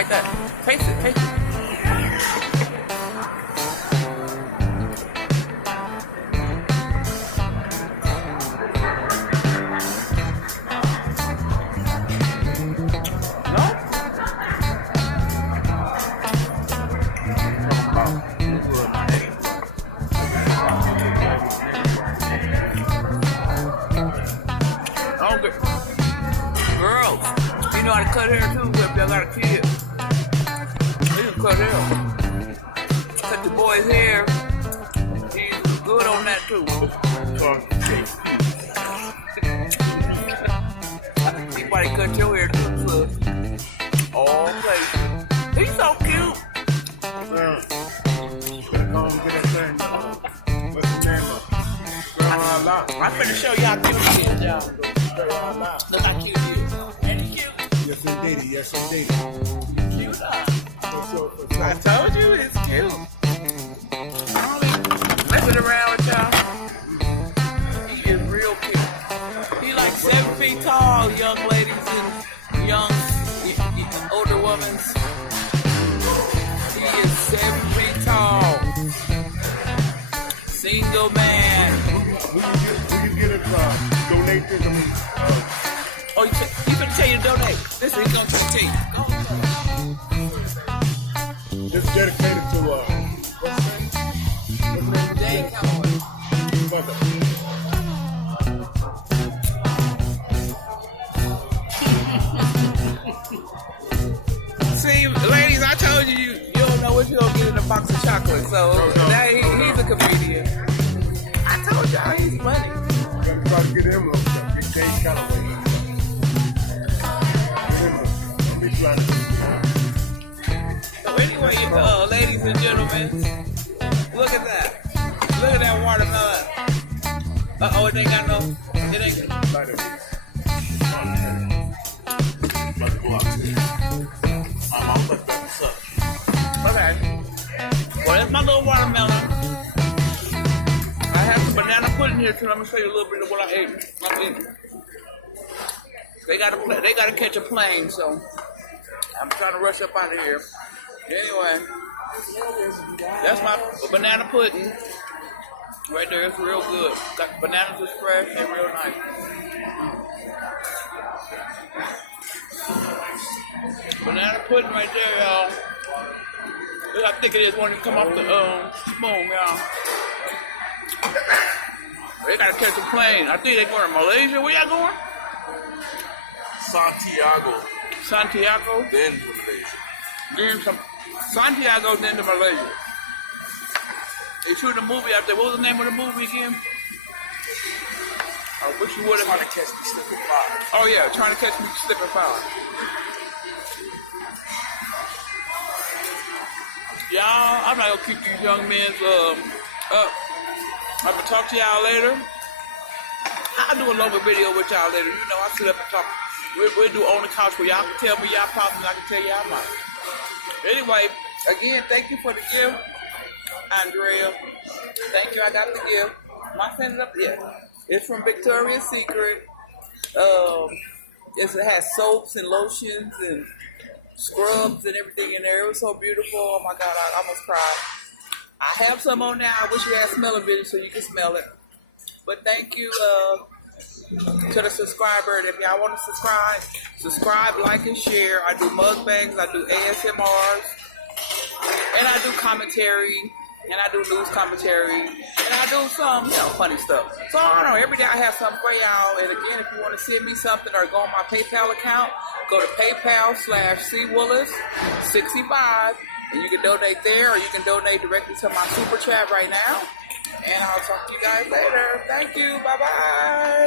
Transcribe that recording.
Like that. Taste it, taste it. Girls, you know how to cut hair too if y'all got a kid. You can cut hair. Cut the boy's hair. He's good on that too. Anybody cut your hair too, sis. All places. He's so cute. I'm finna show you how cute he is, y'all. Look how cute he is. Ain't he cute? Yes, indeed. Yes, indeed. Cute, huh? I told you it's cute. I don't even messing around with y'all. He is real cute. He like 7 feet tall, young ladies and young older women. He is 7 feet tall. Single man. Who you get it from? Donate this to me. Oh, he's gonna tell you to donate. Listen, he's gonna tell you. This is dedicated to what's his name? Dang Cowboy. Mother. See, ladies, I told you you don't know what you're gonna get in a box of chocolate. So now he's a comedian. I told y'all he's funny. You gotta try to get him a big day kind of way. So anyway, ladies and gentlemen, look at that. Look at that watermelon. Uh-oh, it ain't got no... It ain't... Okay. Well, that's my little watermelon. I have some banana pudding here too. I'm gonna show you a little bit of what I ate. I'm eating. They gotta catch a plane, so I'm trying to rush up out of here. Anyway, that's my banana pudding right there. It's real good. Got the bananas is fresh and real nice. Banana pudding right there, y'all. Look how thick it is when it come off the spoon, y'all. They gotta catch a plane. I think they're going to Malaysia. Where y'all going? Santiago. Then to Malaysia. Then Santiago, then to Malaysia. They shooting a movie out there. What was the name of the movie again? I wish you would have. Trying to catch me slipping fire. Oh yeah, trying to catch me slipping fire. Y'all, I'm not gonna keep these young men up. I'm gonna talk to y'all later. I'll do a longer video with y'all later. You know, I sit up and talk. We'll do on the couch where y'all can tell me y'all problems and I can tell y'all mine. Anyway, again, thank you for the gift, Andrea. Thank you, I got the gift. My send it up there. It's from Victoria's Secret. It has soaps and lotions and scrubs and everything in there. It was so beautiful. Oh my God, I almost cried. I have some on now. I wish you had smelling video so you can smell it. But thank you to the subscriber. And if y'all want to subscribe, like, and share. I do mukbangs, I do ASMRs, and I do commentary, and I do news commentary, and I do some, funny stuff. So I don't know, every day I have something for y'all. And again, if you want to send me something or go on my PayPal account, go to PayPal/CWillis65, and you can donate there, or you can donate directly to my super chat right now. And I'll talk to you guys later. Thank you. Bye-bye.